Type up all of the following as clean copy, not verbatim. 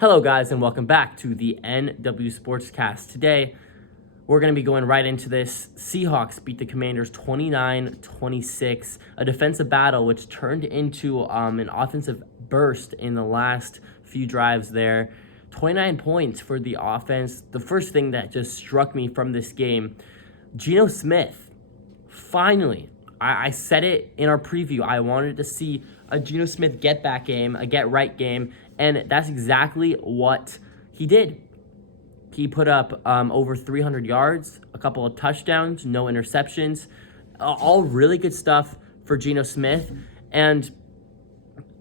Hello, guys, and welcome back to the NW Sportscast. Today, we're going to be going right into this. Seahawks beat the Commanders 29-26, a defensive battle which turned into an offensive burst in the last few drives there. 29 points for the offense. The first thing that just struck me from this game, Geno Smith, finally, I said it in our preview. I wanted to see a Geno Smith get back game, a get right game, and that's exactly what he did. He put up over 300 yards, a couple of touchdowns, no interceptions, all really good stuff for Geno Smith. And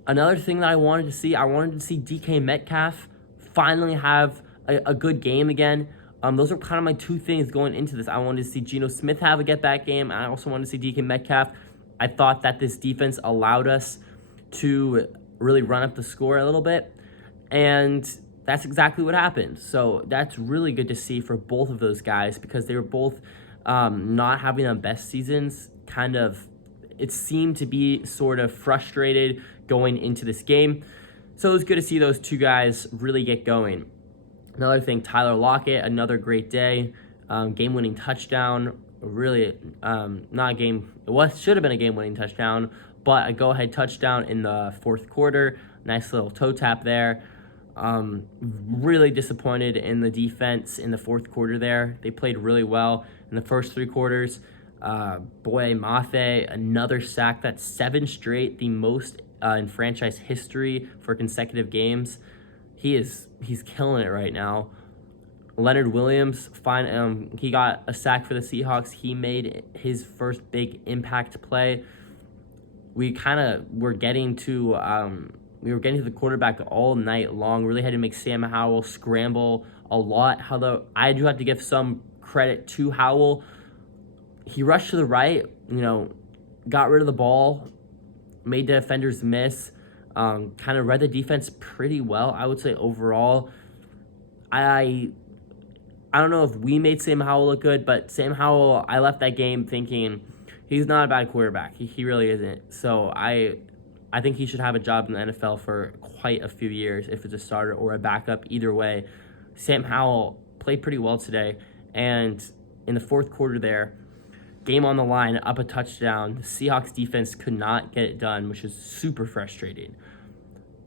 another thing that I wanted to see DK Metcalf finally have a good game again. Those are kind of my two things going into this. I wanted to see Geno Smith have a get-back game. I also wanted to see DK Metcalf. I thought that this defense allowed us to really run up the score a little bit, and that's exactly what happened. So that's really good to see for both of those guys because they were both not having the best seasons. It seemed to be sort of frustrated going into this game. So it was good to see those two guys really get going. Another thing, Tyler Lockett, another great day, game-winning touchdown. Really, not a game. Should have been a game-winning touchdown, but a go-ahead touchdown in the fourth quarter. Nice little toe tap there. Really disappointed in the defense in the fourth quarter there. They played really well in the first three quarters. Mafe, another sack. That's 7 straight, the most in franchise history for consecutive games. He's killing it right now. Leonard Williams, he got a sack for the Seahawks. He made his first big impact play. We were getting to the quarterback all night long. Really had to make Sam Howell scramble a lot. Although I do have to give some credit to Howell. He rushed to the right, got rid of the ball, made the defenders miss. Kind of read the defense pretty well, I would say overall. I don't know if we made Sam Howell look good, but Sam Howell, I left that game thinking he's not a bad quarterback. He really isn't. So I think he should have a job in the NFL for quite a few years if it's a starter or a backup. Either way, Sam Howell played pretty well today. And in the fourth quarter there, game on the line, up a touchdown. The Seahawks defense could not get it done, which is super frustrating.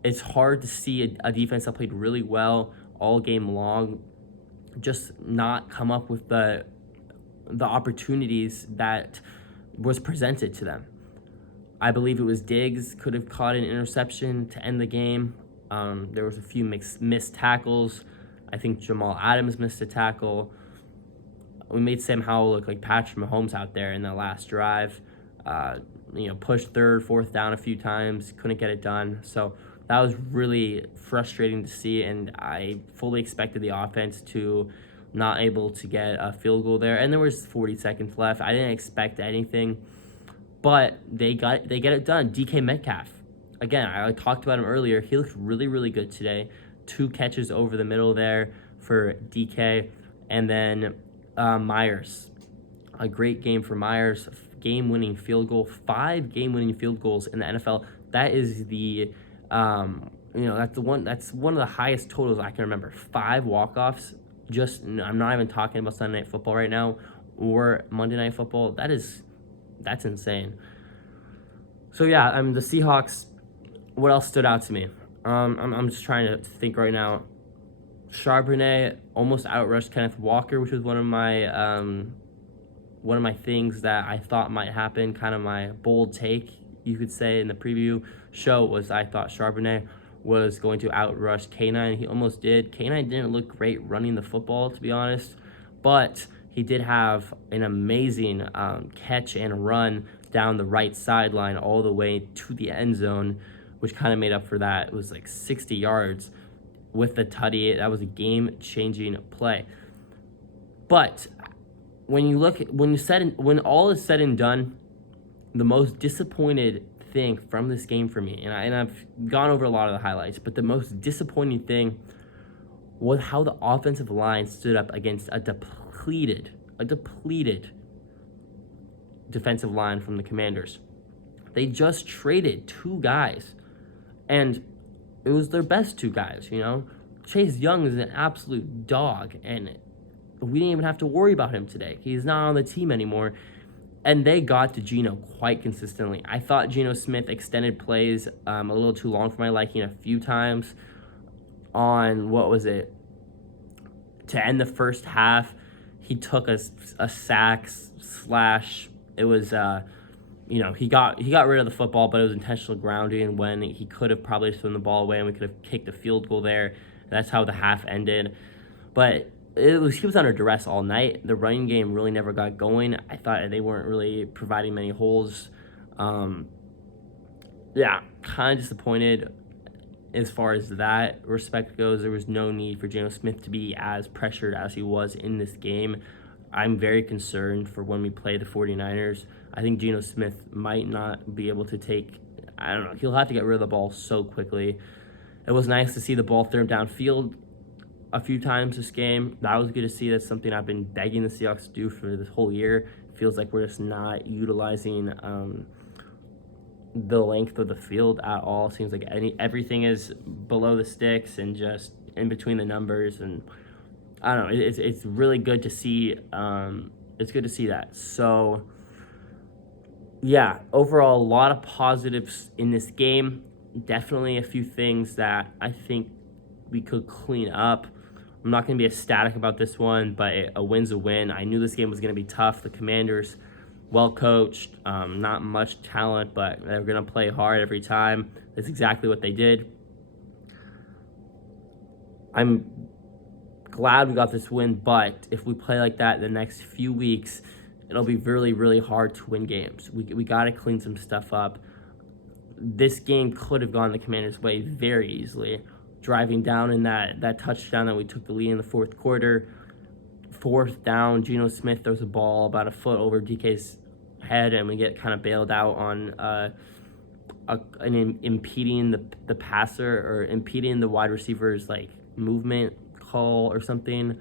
It's hard to see a defense that played really well all game long just not come up with the opportunities that was presented to them. I believe it was Diggs could have caught an interception to end the game. There was a few missed tackles. I think Jamal Adams missed a tackle. We made Sam Howell look like Patrick Mahomes out there in the last drive. Pushed third, fourth down a few times, couldn't get it done. So that was really frustrating to see, and I fully expected the offense to not able to get a field goal there. And there was 40 seconds left. I didn't expect anything, but they get it done. DK Metcalf, again, I talked about him earlier. He looked really, really good today. 2 catches over the middle there for DK, and then Myers, a great game for Myers. Game-winning field goal, 5 game-winning field goals in the NFL. That is that's one of the highest totals I can remember. 5 walk-offs. I'm not even talking about Sunday Night Football right now or Monday Night Football. That's insane. So yeah, the Seahawks. What else stood out to me? I'm just trying to think right now. Charbonnet almost outrushed Kenneth Walker, which was one of my things that I thought might happen. Kind of my bold take, you could say, in the preview show was I thought Charbonnet was going to outrush K9. He almost did. K9 didn't look great running the football, to be honest, but he did have an amazing catch and run down the right sideline all the way to the end zone, which kind of made up for that. It was like 60 yards with the tutty. That was a game-changing play. But when all is said and done, the most disappointed thing from this game for me, and I've gone over a lot of the highlights, but the most disappointing thing was how the offensive line stood up against a depleted defensive line from the Commanders. They just traded 2 guys, and it was their best 2 guys, Chase Young is an absolute dog, and we didn't even have to worry about him today. He's not on the team anymore. And they got to Geno quite consistently. I thought Geno Smith extended plays a little too long for my liking a few times on, what was it, to end the first half. He took a sack slash, it was, he got rid of the football, but it was intentional grounding when he could have probably thrown the ball away and we could have kicked a field goal there. That's how the half ended. But he was under duress all night. The running game really never got going. I thought they weren't really providing many holes. Kind of disappointed as far as that respect goes. There was no need for Geno Smith to be as pressured as he was in this game. I'm very concerned for when we play the 49ers. I think Geno Smith might not be able to I don't know, he'll have to get rid of the ball so quickly. It was nice to see the ball thrown downfield a few times this game. That was good to see. That's something I've been begging the Seahawks to do for this whole year. It feels like we're just not utilizing the length of the field at all. Seems like everything is below the sticks and just in between the numbers, and I don't know. It's really good to see. It's good to see that. So yeah, overall, a lot of positives in this game. Definitely a few things that I think we could clean up. I'm not going to be ecstatic about this one, but a win's a win. I knew this game was going to be tough. The Commanders, well coached, not much talent, but they're going to play hard every time. That's exactly what they did. I'm glad we got this win, but if we play like that in the next few weeks, it'll be really, really hard to win games. We got to clean some stuff up. This game could have gone the Commanders' way very easily. Driving down in that touchdown that we took the lead in the fourth quarter. Fourth down, Geno Smith throws a ball about a foot over DK's head, and we get kind of bailed out on impeding the passer or impeding the wide receiver's movement call or something.